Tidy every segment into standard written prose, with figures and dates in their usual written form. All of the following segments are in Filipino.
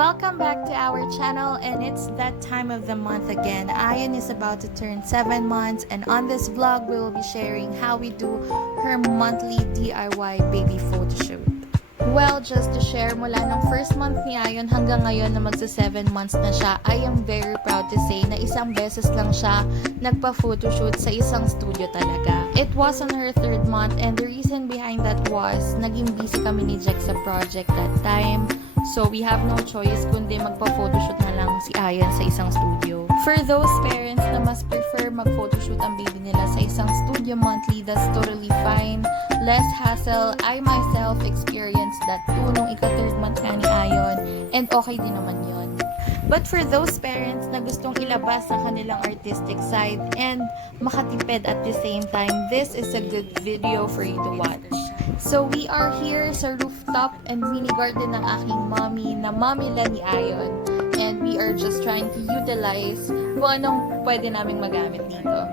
Welcome back to our channel, and it's that time of the month again. Ayan is about to turn 7 months, and on this vlog we will be sharing how we do her monthly DIY baby photo shoot. Well, just to share, mula ng first month ni Ayon hanggang ngayon na magsa 7 months na siya, I am very proud to say na isang beses lang siya nagpa-photoshoot sa isang studio talaga. It was on her 3rd month, and the reason behind that was naging busy kami ni Jack sa project that time. So, we have no choice kundi magpa-photoshoot na lang si Ayan sa isang studio. For those parents na mas prefer mag-photoshoot ang baby nila sa isang studio monthly, that's totally fine. Less hassle. I myself experienced that too nung ika-3rd month nga ni Ayon, and okay din naman yon. But for those parents na gustong ilabas ang kanilang artistic side and makatipid at the same time, this is a good video for you to watch. So we are here sa rooftop and mini garden ng aking mommy na mamila ni Ayon, and we are just trying to utilize kung anong pwede naming magamit dito.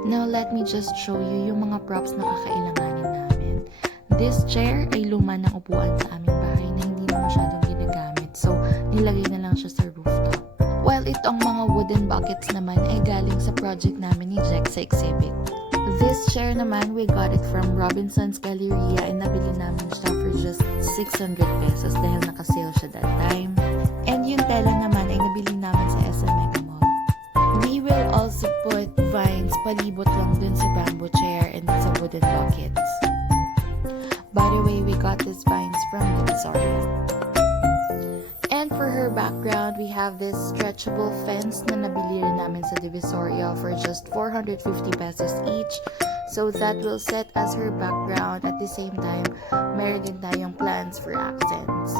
Now, let me just show you yung mga props na kakailanganin namin. This chair ay luma ng upuan sa aming bahay na hindi na masyadong ginagamit. So, nilagay na lang siya sa rooftop. While itong mga wooden buckets naman ay galing sa project namin ni Jack sa exhibit. This chair naman, we got it from Robinson's Galleria, and nabili namin siya for just 600 pesos dahil nakasale siya that time. And yung tela naman ay nabili namin sa SM Mega Mall. We will also put vines palibot lang dun sa bamboo chair and sa wooden buckets. By the way, we got these vines from Divisoria. And for her background, we have this stretchable fence na nabili rin namin sa Divisoria for just 450 pesos each. So that will set as her background. At the same time, meron din tayong plants for accents.